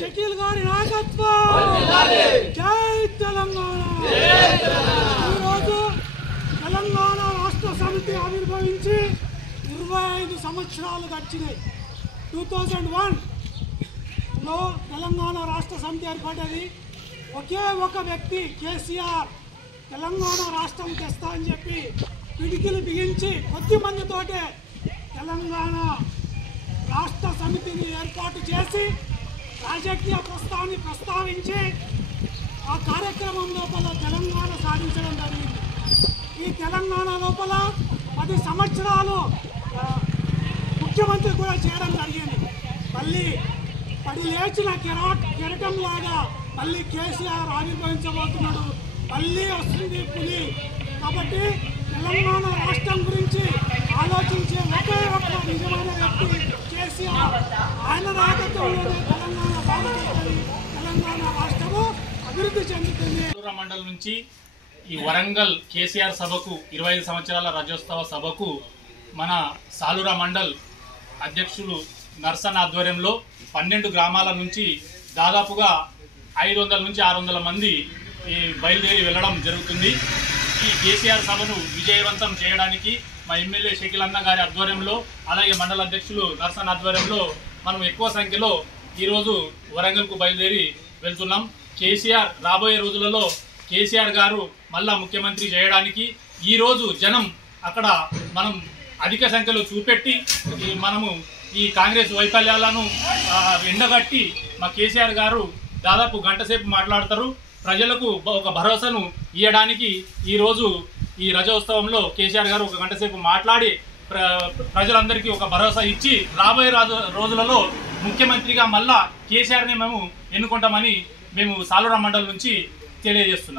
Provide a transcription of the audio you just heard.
షకీల్ గారి నాయకత్వం జై తెలంగాణ। ఈరోజు తెలంగాణ రాష్ట్ర సమితి ఆవిర్భవించి 25 సంవత్సరాలు గడిచినాయి। 2001లో తెలంగాణ రాష్ట్ర సమితి ఏర్పడ్డది। ఒకే ఒక వ్యక్తి కేసీఆర్ తెలంగాణ రాష్ట్రం తెస్తా అని చెప్పి పిడికిలు బిగించి కొద్ది మందితోటే తెలంగాణ రాష్ట్ర సమితిని ఏర్పాటు చేసి రాజకీయ ప్రస్థానాన్ని ప్రస్తావించి ఆ కార్యక్రమం లోపల తెలంగాణ సాధించడం జరిగింది। ఈ తెలంగాణ లోపల 10 సంవత్సరాలు ముఖ్యమంత్రి కూడా చేయడం జరిగింది। మళ్ళీ పడి లేచిన కెరటం లాగా మళ్ళీ కేసీఆర్ ఆవిర్భవించబోతున్నాడు, మళ్ళీ వస్తుంది పులి। కాబట్టి తెలంగాణ రాష్ట్రం గురించి ఆలోచించే ఒకే ఒక్క నిజమైన వ్యక్తి కేసీఆర్। ఆయన నాయకత్వంలోనే తెలంగాణ బాగుంటుంది, తెలంగాణ రాష్ట్రము అభివృద్ధి చెందుతుంది। మండలం నుంచి ఈ వరంగల్ కేసీఆర్ సభకు 25 సంవత్సరాల రాజ్యోత్సవ సభకు మన సాలూరా మండల్ అధ్యక్షులు నర్సన్ ఆధ్వర్యంలో 12 గ్రామాల నుంచి దాదాపుగా 500 నుంచి 600 మంది ఈ బయలుదేరి వెళ్ళడం జరుగుతుంది। ఈ కేసీఆర్ సభను విజయవంతం చేయడానికి మా ఎమ్మెల్యే షకీల్ అన్న గారి ఆధ్వర్యంలో, అలాగే మండల అధ్యక్షులు నర్సన్ ఆధ్వర్యంలో మనం ఎక్కువ సంఖ్యలో ఈరోజు వరంగల్కు బయలుదేరి వెళ్తున్నాం। కేసీఆర్ రాబోయే రోజులలో కేసీఆర్ గారు మళ్ళా ముఖ్యమంత్రి చేయడానికి ఈరోజు జనం అక్కడ మనం అధిక సంఖ్యలో చూపెట్టి మనము ఈ కాంగ్రెస్ వైఫల్యాలను ఎండగట్టి మా కేసీఆర్ గారు దాదాపు గంట సేపు మాట్లాడతారు, ప్రజలకు ఒక భరోసాను ఇవ్వడానికి ఈరోజు ఈ రజోత్సవంలో కేసీఆర్ గారు ఒక గంట సేపు మాట్లాడి ప్రజలందరికీ ఒక భరోసా ఇచ్చి రాబోయే రోజులలో ముఖ్యమంత్రిగా మళ్ళా కేసీఆర్ని మేము ఎన్నుకుంటామని మేము సాలూరా మండలం నుంచి తెలియజేస్తున్నాం।